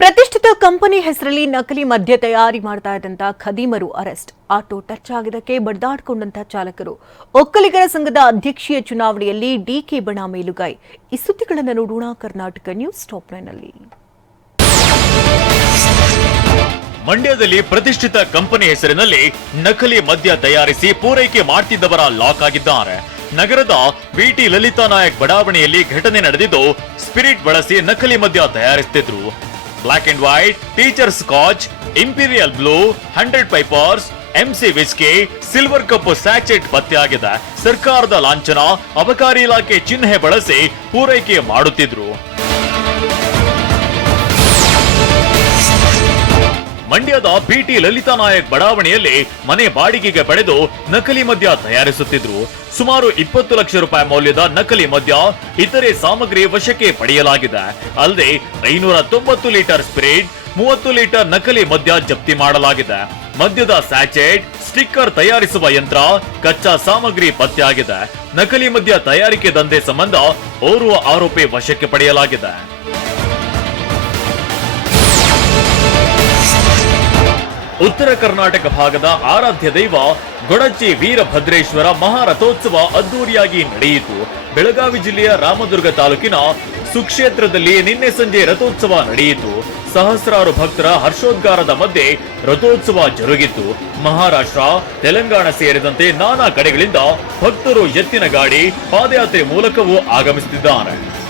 ಪ್ರತಿಷ್ಠಿತ ಕಂಪನಿ ಹೆಸರಲ್ಲಿ ನಕಲಿ ಮದ್ಯ ತಯಾರಿ ಮಾಡ್ತಾ ಇದ್ದಂತ ಖದೀಮರು ಅರೆಸ್ಟ್. ಆಟೋ ಟಚ್ ಆಗಿದ್ದಕ್ಕೆ ಬಡ್ದಾಡ್ಕೊಂಡಂತ ಚಾಲಕರು. ಒಕ್ಕಲಿಗರ ಸಂಘದ ಅಧ್ಯಕ್ಷೀಯ ಚುನಾವಣೆಯಲ್ಲಿ ಡಿಕೆ ಬಣ ಮೇಲುಗೈ. ಈ ಸುದ್ದಿಗಳನ್ನು ನೋಡೋಣ ಕರ್ನಾಟಕ ನ್ಯೂಸ್ ಟಾಪ್ ನೈನ್ನಲ್ಲಿ. ಮಂಡ್ಯದಲ್ಲಿ ಪ್ರತಿಷ್ಠಿತ ಕಂಪನಿ ಹೆಸರಿನಲ್ಲಿ ನಕಲಿ ಮದ್ಯ ತಯಾರಿಸಿ ಪೂರೈಕೆ ಮಾಡ್ತಿದ್ದವರ ಲಾಕ್ ಆಗಿದ್ದಾರೆ. ನಗರದ ಬಿಟಿ ಲಲಿತಾ ನಾಯಕ್ ಬಡಾವಣೆಯಲ್ಲಿ ಘಟನೆ ನಡೆದಿದ್ದು, ಸ್ಪಿರಿಟ್ ಬಳಸಿ ನಕಲಿ ಮದ್ಯ ತಯಾರಿಸುತ್ತಿದ್ರು black and white teacher scotch imperial blue hundred pipers MC whisky silver cup sachet ಪತ್ತೆಯಾಗಿದೆ ಸರ್ಕಾರದ ಲಾಂಛನ, ಅಬಕಾರಿ ಇಲಾಖೆ ಚಿಹ್ನೆ ಬಳಸಿ ಪೂರೈಕೆ ಮಾಡುತ್ತಿದ್ರು. ಮಂಡ್ಯದ ಬಿಟಿ ಲಲಿತಾ ನಾಯಕ್ ಬಡಾವಣೆಯಲ್ಲಿ ಮನೆ ಬಾಡಿಗೆಗೆ ಪಡೆದು ನಕಲಿ ಮದ್ಯ ತಯಾರಿಸುತ್ತಿದ್ರು. ಸುಮಾರು ಇಪ್ಪತ್ತು ಲಕ್ಷ ರೂಪಾಯಿ ಮೌಲ್ಯದ ನಕಲಿ ಮದ್ಯ ಇತರೆ ಸಾಮಗ್ರಿ ವಶಕ್ಕೆ ಪಡೆಯಲಾಗಿದೆ. ಅಲ್ಲದೆ ಐನೂರ ತೊಂಬತ್ತು ಲೀಟರ್ ಸ್ಪಿರಿಟ್ ಮೂವತ್ತು ಲೀಟರ್ ನಕಲಿ ಮದ್ಯ ಜಪ್ತಿ ಮಾಡಲಾಗಿದೆ. ಮದ್ಯದ ಸ್ಯಾಚೆಟ್, ಸ್ಟಿಕ್ಕರ್ ತಯಾರಿಸುವ ಯಂತ್ರ, ಕಚ್ಚಾ ಸಾಮಗ್ರಿ ಪತ್ತೆಯಾಗಿದೆ. ನಕಲಿ ಮದ್ಯ ತಯಾರಿಕೆ ದಂಧೆ ಸಂಬಂಧ ಓರ್ವ ಆರೋಪಿ ವಶಕ್ಕೆ ಪಡೆಯಲಾಗಿದೆ. ಉತ್ತರ ಕರ್ನಾಟಕ ಭಾಗದ ಆರಾಧ್ಯ ದೈವ ಗೊಡಚ್ಚಿ ವೀರಭದ್ರೇಶ್ವರ ಮಹಾರಥೋತ್ಸವ ಅದ್ದೂರಿಯಾಗಿ ನಡೆಯಿತು. ಬೆಳಗಾವಿ ಜಿಲ್ಲೆಯ ರಾಮದುರ್ಗ ತಾಲೂಕಿನ ಸುಕ್ಷೇತ್ರದಲ್ಲಿ ನಿನ್ನೆ ಸಂಜೆ ರಥೋತ್ಸವ ನಡೆಯಿತು. ಸಹಸ್ರಾರು ಭಕ್ತರ ಹರ್ಷೋದ್ಗಾರದ ಮಧ್ಯೆ ರಥೋತ್ಸವ ಜರುಗಿತು. ಮಹಾರಾಷ್ಟ್ರ, ತೆಲಂಗಾಣ ಸೇರಿದಂತೆ ನಾನಾ ಕಡೆಗಳಿಂದ ಭಕ್ತರು ಎತ್ತಿನ ಗಾಡಿ ಪಾದಯಾತ್ರೆ ಮೂಲಕವೂ ಆಗಮಿಸುತ್ತಿದ್ದಾರೆ.